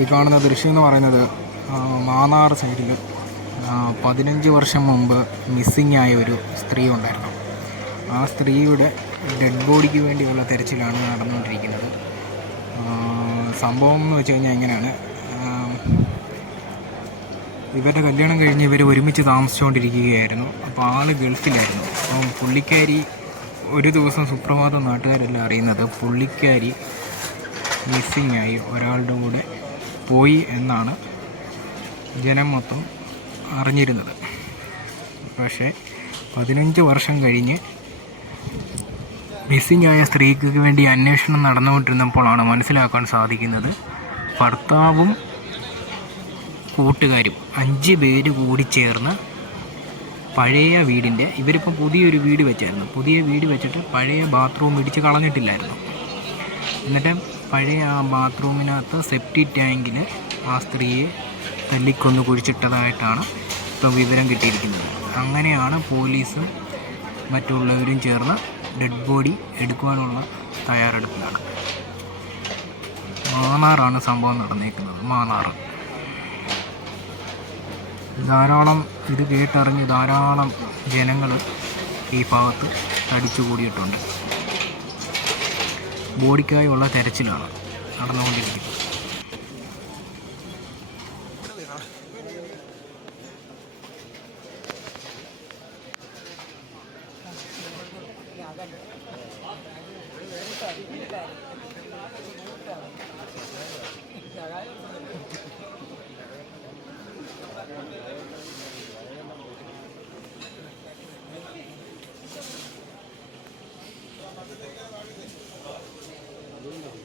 ഈ കാണുന്ന ദൃശ്യം എന്ന് പറയുന്നത് മാന്നാർ സൈഡിൽ പതിനഞ്ച് വർഷം മുമ്പ് മിസ്സിംഗ് ആയ ഒരു സ്ത്രീ ഉണ്ടായിരുന്നു. ആ സ്ത്രീയുടെ ഡെഡ് ബോഡിക്ക് വേണ്ടിയുള്ള തെരച്ചിലാണ് നടന്നുകൊണ്ടിരിക്കുന്നത്. സംഭവം എന്ന് വെച്ച് കഴിഞ്ഞാൽ എങ്ങനെയാണ് ഇവരുടെ കല്യാണം കഴിഞ്ഞ് ഇവർ ഒരുമിച്ച് താമസിച്ചുകൊണ്ടിരിക്കുകയായിരുന്നു. അപ്പോൾ ആൾ ഗൾഫിലായിരുന്നു. അപ്പം പുള്ളിക്കാരി ഒരു ദിവസം സുപ്രഭാതം നാട്ടുകാരെല്ലാം അറിയുന്നത് പുള്ളിക്കാരി മിസ്സിംഗ് ആയി ഒരാളുടെ കൂടെ പോയി എന്നാണ് ജനം മൊത്തം അറിഞ്ഞിരുന്നത്. പക്ഷേ പതിനഞ്ച് വർഷം കഴിഞ്ഞ് മിസ്സിംഗ് ആയ സ്ത്രീക്ക് വേണ്ടി അന്വേഷണം നടന്നുകൊണ്ടിരുന്നപ്പോഴാണ് മനസ്സിലാക്കാൻ സാധിക്കുന്നത് ഭർത്താവും കൂട്ടുകാരും അഞ്ച് പേര് കൂടി ചേർന്ന് പഴയ വീടിന്റെ ഇവരിപ്പോൾ പുതിയൊരു വീട് വെച്ചായിരുന്നു. പുതിയ വീട് വെച്ചിട്ട് പഴയ ബാത്റൂം ഇടിച്ച് കളഞ്ഞിട്ടില്ലായിരുന്നു. എന്നിട്ട് പഴയ ആ ബാത്റൂമിനകത്ത് സെപ്റ്റി ടാങ്കിൽ ആ സ്ത്രീയെ തല്ലിക്കൊന്ന് കുഴിച്ചിട്ടതായിട്ടാണ് ഇപ്പം വിവരം കിട്ടിയിരിക്കുന്നത്. അങ്ങനെയാണ് പോലീസും മറ്റുള്ളവരും ചേർന്ന് ഡെഡ് ബോഡി എടുക്കുവാനുള്ള തയ്യാറെടുപ്പിലാണ്. മാന്നാറാണ് സംഭവം നടന്നേക്കുന്നത്. മാന്നാറ് ധാരാളം ഇത് കേട്ടറിഞ്ഞ് ധാരാളം ജനങ്ങൾ ഈ ഭാഗത്ത് തടിച്ചു കൂടിയിട്ടുണ്ട് ബോഡിക്കായുള്ള തെരച്ചിലാണ് നടന്നുകൊണ്ടിരിക്കുന്നത് Thank you. segundo.